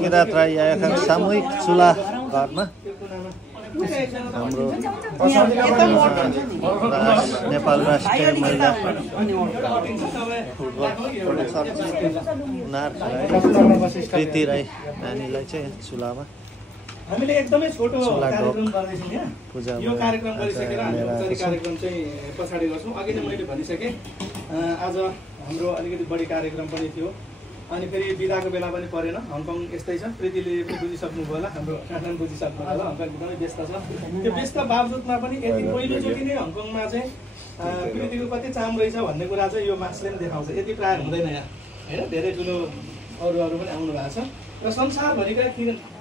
किरात राई आएका सामूहिक चुला घरमा हाम्रो नेपाल राष्ट्रिय महिला प्रीति राई नानीलाई चाहिँ चुलामा हामीले एकदमै छोटो कार्यक्रम गर्दैछौँ यहाँ यो कार्यक्रम गरिसकेर हामी औपचारिक कार्यक्रम चाहिँ पछाडि गर्छौँ। अघि नै मैले भनिसकेँ आज हाम्रो अलिकति बढी कार्यक्रम पनि थियो अनि फेरि बिदाको बेला पनि परेन। हङकङ यस्तै छ, प्रीतिले बुझिसक्नुभयो होला, हाम्रो काठमाडौँ बुझिसक्नु होला। हङकङ एकदमै व्यस्त छ। त्यो व्यस्त बावजुदमा पनि यति पहिलोचोटि नै हङकङमा चाहिँ प्रीतिको कति चाम रहेछ भन्ने कुरा चाहिँ यो मार्क्सले पनि देखाउँछ। यति प्रायः हुँदैन यहाँ होइन, धेरै ठुलो अरू पनि आउनु भएको छ र संसारभरिका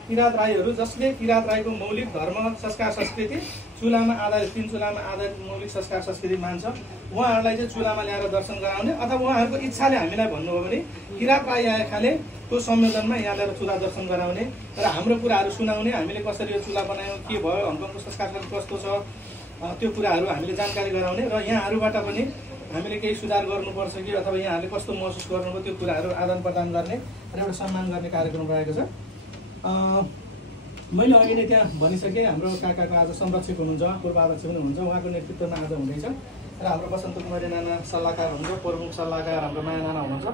किरात राईहरू जसले किरात राईको मौलिक धर्म संस्कार संस्कृति चुलामा आधारित 3 चुलामा आधारित मौलिक संस्कार संस्कृति मान्छ, उहाँहरूलाई चाहिँ चुलामा ल्याएर दर्शन गराउने अथवा उहाँहरूको इच्छाले हामीलाई भन्नुभयो भने किरात राई आएकाले त्यो संयोजनमा यहाँ ल्याएर चुला दर्शन गराउने र हाम्रो कुराहरू सुनाउने, हामीले कसरी यो चुला बनायौँ, के भयो, हङकङको संस्कार कस्तो छ, त्यो कुराहरू हामीले जानकारी गराउने र यहाँहरूबाट पनि हामीले केही सुधार गर्नुपर्छ कि अथवा यहाँहरूले कस्तो महसुस गर्नुभयो त्यो कुराहरू आदान प्रदान गर्ने र एउटा सम्मान गर्ने कार्यक्रम रहेको छ। मैले अघि नै त्यहाँ भनिसकेँ, हाम्रो काकाको आज संरक्षक हुनुहुन्छ, पूर्वाध्यक्ष पनि हुनुहुन्छ, उहाँको नेतृत्वमा आज हुँदैछ र हाम्रो बसन्त कुमारी नाना सल्लाहकार हुनुहुन्छ, प्रमुख सल्लाहकार हाम्रो माया नाना हुनुहुन्छ।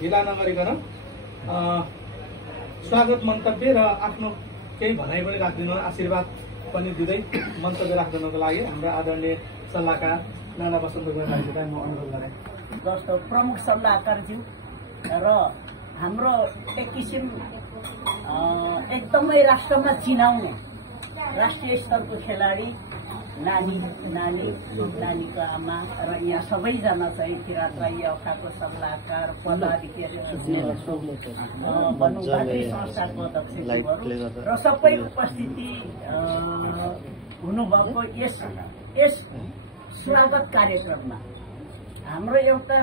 ढिला नगरिकन स्वागत मन्तव्य र आफ्नो केही भनाइ पनि राखिदिनु, आशीर्वाद पनि दिँदै मन्तव्य राखिदिनको लागि हाम्रो आदरणीय सल्लाहकार नाना बसन्त कुमारीलाई म अनुरोध गरेँ। जस्तो प्रमुख सल्लाहकारज्यू र हाम्रो एक किसिम एकदमै राष्ट्रमा चिनाउने राष्ट्रिय स्तरको खेलाडी नानीको आमा र यहाँ सबैजना चाहिँ किरात राई औखाको सल्लाहकार पदाधिकारी भातृ संस्थाको अध्यक्षहरू र सबै उपस्थिति हुनुभएको यस स्वागत कार्यक्रममा हाम्रो एउटा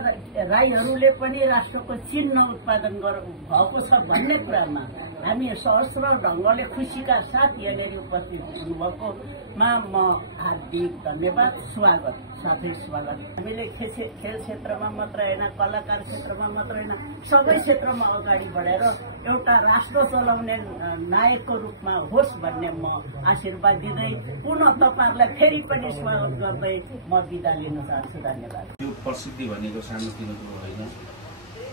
राईहरूले पनि राष्ट्रको चिन्ह उत्पादन भएको छ भन्ने कुरामा हामी सहस्र ढङ्गले खुसीका साथ यहाँनिर उपस्थित हुनुभएकोमा म हार्दिक धन्यवाद, स्वागत साथै स्वागत। हामीले खेल क्षेत्रमा मात्र होइन, कलाकार क्षेत्रमा मात्र होइन, सबै क्षेत्रमा अगाडि बढेर एउटा राष्ट्र चलाउने नायकको रूपमा होस् भन्ने म आशीर्वाद दिँदै पुनः तपाईँहरूलाई फेरि पनि स्वागत गर्दै म बिदा लिन चाहन्छु। धन्यवाद। यो प्रसिद्धि भनेको सानो तिनो कुरो होइन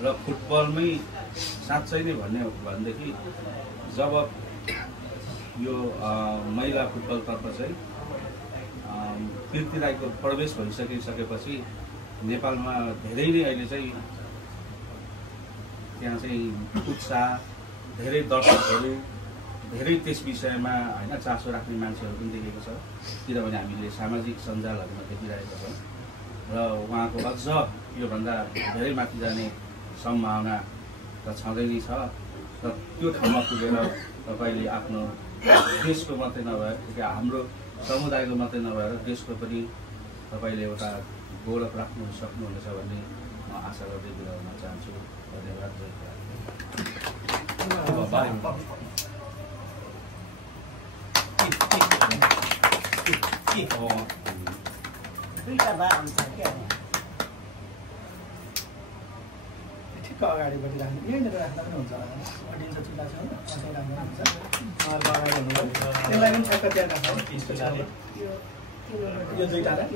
र फुटबलमै साँच्चै नै भनेदेखि जब यो महिला फुटबलतर्फ चाहिँ प्रीति राईको प्रवेश भइसकेपछि नेपालमा धेरै नै अहिले चाहिँ त्यहाँ चाहिँ उत्साह, धेरै दर्शकहरू, धेरै त्यस विषयमा होइन चासो राख्ने मान्छेहरू पनि देखेको छ। किनभने हामीले सामाजिक सञ्जालहरूमा देखिरहेका छौँ र उहाँको अझ योभन्दा धेरै माथि जाने सम्भावना त छँदै नै छ र त्यो ठाउँमा पुगेर तपाईँले आफ्नो देशको मात्रै नभएर हाम्रो समुदायको मात्रै नभएर देशको पनि तपाईँले एउटा गौरव राख्नु सक्नुहुनेछ भन्ने म आशा गर्दै बिदा हुन चाहन्छु। धन्यवाद। ठिक्क अगाडि बढिराख्नु, यहीँनिर राख्दा पनि हुन्छ, अडिन्छ चुला छ, अझै राम्रो हुन्छ। अगाडि हुनुभयो, त्यसलाई पनि ठ्याक्क त्यहाँ राख्नु, यो दुईवटालाई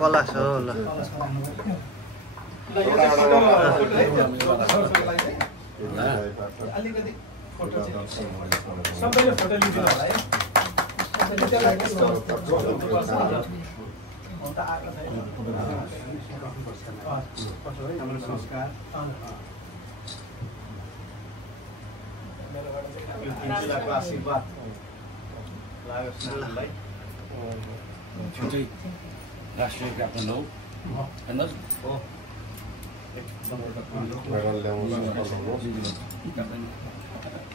कला छ ल अलिकति फोटो चाहिँ सबैले फोटो लिदिनु होला है। हाम्रो संस्कार जिल्लाको आशीर्वाद लागोस् नानीलाई। छुट्टै राष्ट्रिय क्याप्टन हो होइन,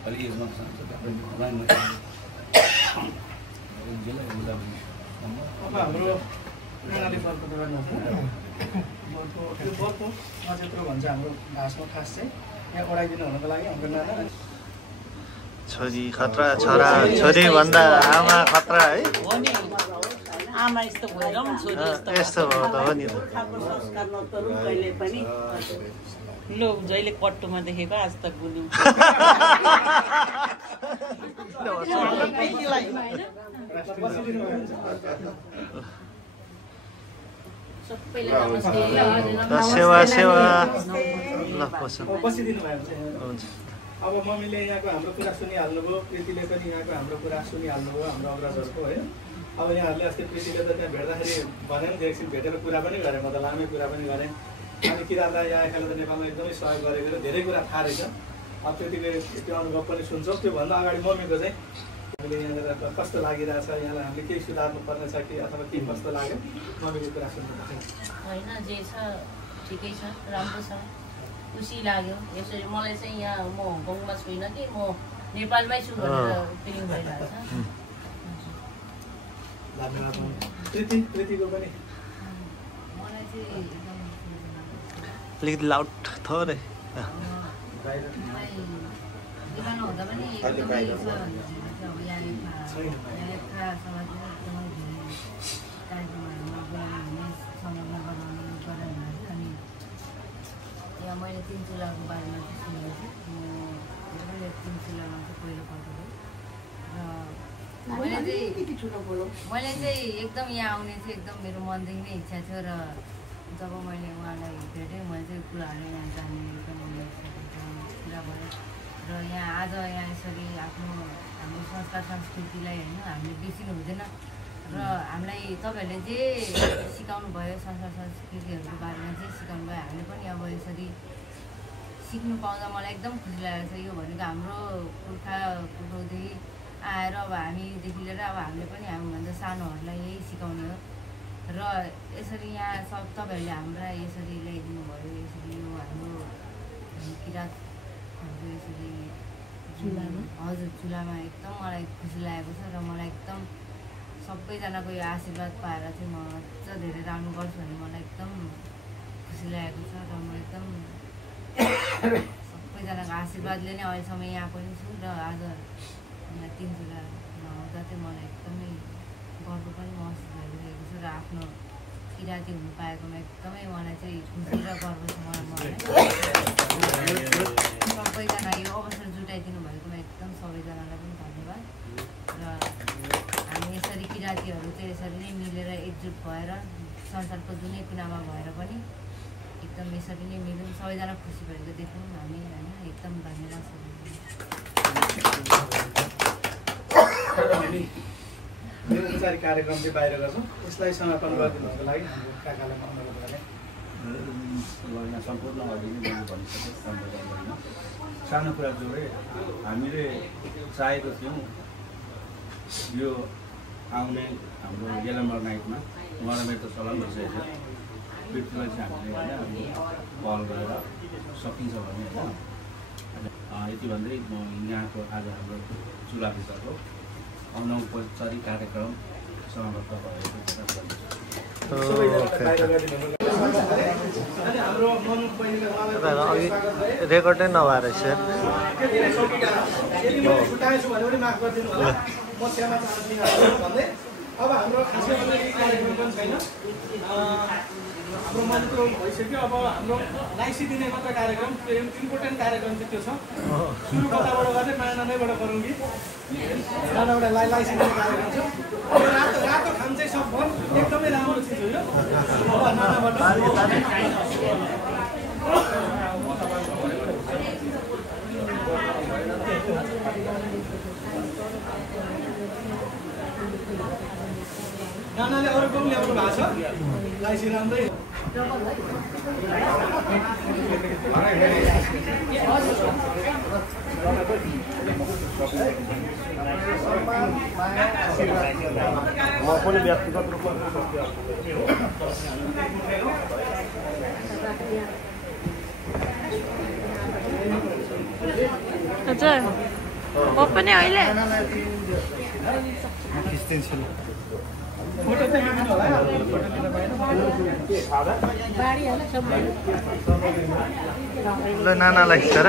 अलिक यसमा हाम्रो नानाले बलको गर्नु बलको त्यो बलको नक्षत्र भन्छ हाम्रो घाँसमा खास चाहिँ यहाँ ओढाइदिनु हुनको लागि हाम्रो नाना छोरी खतरा, छोरा छोरी भन्दा आमा खतरा है। आमा यस्तो भएर पनि छोरी यस्तो भयो त हो नि त संस्कार नतरौँ कहिले पनि लो जहिले कट्टुमा देखेको आज तक गुन्यौँ सेवा सेवा ल बसिदिनु भयो हुन्छ। अब मम्मीले यहाँको हाम्रो कुरा सुनिहाल्नुभयो, प्रीतिले पनि यहाँको हाम्रो कुरा सुनिहाल्नुभयो, हाम्रो अग्रजहरूको है। अब यहाँहरूले अस्ति प्रीतिले त त्यहाँ भेट्दाखेरि भने नि एकछिन भेटेर कुरा पनि गरेँ, म त लामै कुरा पनि गरेँ। अनि किरात राई आएकाले त नेपालमा एकदमै सहयोग गरेको र धेरै कुरा थाहा रहेछ। अब त्यतिकै त्यो अनुभव पनि सुन्छौँ। त्योभन्दा अगाडि मम्मीको चाहिँ हामीले यहाँनिर कस्तो लागिरहेछ, यहाँलाई हामीले केही सुधार्नु पर्ने छ कि अथवा के कस्तो लाग्यो मम्मीको कुरा सुन्नु होइन जे छ ठिकै छ, राम्रो छ, खुसी लाग्यो। यसरी मलाई चाहिँ यहाँ म हङकङमा छुइनँ कि म नेपालमै छु भनेर फिलिङ भइरहेको छ। धन्यवाद। प्रीतिको पनि मलाई चाहिँ अलिकति लाउड थोरै दिवान हुँदा पनि एकदमै छ अब यहाँ लेखा समाजमा एकदमै धेरै कार्यक्रमहरूमा गएर हुने समयमा बनाउनु गरेर अनि यहाँ मैले 3 चुलाको बारेमा चाहिँ सुनेको थिएँ। म 3 चुलामा चाहिँ पहिलोपल्ट हो र मैले चाहिँ एकदम यहाँ आउने चाहिँ एकदम मेरो मनदेखि नै इच्छा थियो र जब मैले उहाँलाई भेटेँ मैले चाहिँ कुराहरू यहाँ जान्ने एकदम कुरा भयो र यहाँ आज यहाँ यसरी हाम्रो संस्कार संस्कृतिलाई होइन हामीले बिर्सिनु हुँदैन र हामीलाई तपाईँहरूले जे सिकाउनु भयो संस्कार संस्कृतिहरूको बारेमा जे सिकाउनु भयो हामीले पनि अब यसरी सिक्नु पाउँदा मलाई एकदम खुसी लागेको छ। यो भनेको हाम्रो पुर्खा पुर्खौदेखि आएर अब हामीदेखि लिएर अब हामीले पनि हामीभन्दा सानोहरूलाई यही सिकाउने हो र यसरी यहाँ सब तपाईँहरूले हामीलाई यसरी ल्याइदिनु भयो। यसरी यो हाम्रो किराँतहरूको यसरी हजुर चुलामा एकदम मलाई खुसी लागेको छ र मलाई एकदम सबैजनाको यो आशीर्वाद पाएर चाहिँ म अझ धेरै राम्रो गर्छु भने मलाई एकदम खुसी लागेको छ र म एकदम सबैजनाको आशीर्वादले नै अहिलेसम्म यहाँ पनि छु र आज 3 चुला नहुँदा चाहिँ मलाई एकदमै गर्व पनि महसुस भइरहेको छ र आफ्नो किराँती हुनु पाएकोमा एकदमै मलाई चाहिँ खुसी र गर्व छ मलाई। सबैजना यो अवसर जुटाइदिनु भएकोमा एकदम सबैजनालाई पनि धन्यवाद र हामी यसरी किराँतीहरू चाहिँ यसरी नै मिलेर एकजुट भएर संसारको जुनै कुनामा भएर पनि एकदम यसरी नै मिलौँ, सबैजना खुसी भएको देखौँ हामी होइन। एकदम धन्यवाद हामी यो औपचारिक कार्यक्रम चाहिँ बाहिर गर्छौँ। यसलाई समापन गरिदिनुको लागि हाम्रो काकालाई म अनुरोध गरेँ। यहाँ सम्पूर्ण अघि नै मैले भनिसकेँ सम्बोधन सानो कुरा जोडे हामीले चाहेको थियौँ यो आउने हाम्रो ग्यालेम्बर नाइटमा उहाँलाई मेरो त सल्लाह भइसकेको छ पृथ्वीलाई चाहिँ हामीले होइन पहल गरेर सकिन्छ भने होइन यति भन्दै म यहाँको आज हाम्रो चुलाभित्रको अनौपचारिक कार्यक्रम समाप्त भएको रेकर्ड नै नभएर अब हाम्रो खासै कार्यक्रम पनि छैन। हाम्रो मनको भइसक्यो। अब हाम्रो लाइसी दिने मात्र कार्यक्रम, त्यो इम्पोर्टेन्ट कार्यक्रम चाहिँ त्यो छ। सुरु कताबाट गर्ने नानाबाट गरौँ कि नानाबाट लाइसी दिने कार्यक्रम छ। यो रातो खाम चाहिँ सब भन एकदमै राम्रो चिज हो यो। अब नानाबाट नानाले अरूको पनि ल्याउनु भएको छ लाइसी राम्रै। म पनि व्यक्तिगत रूपमा हजुर म पनि अहिले फोटो चाहिँ लिनु होला। ल नानालाई तर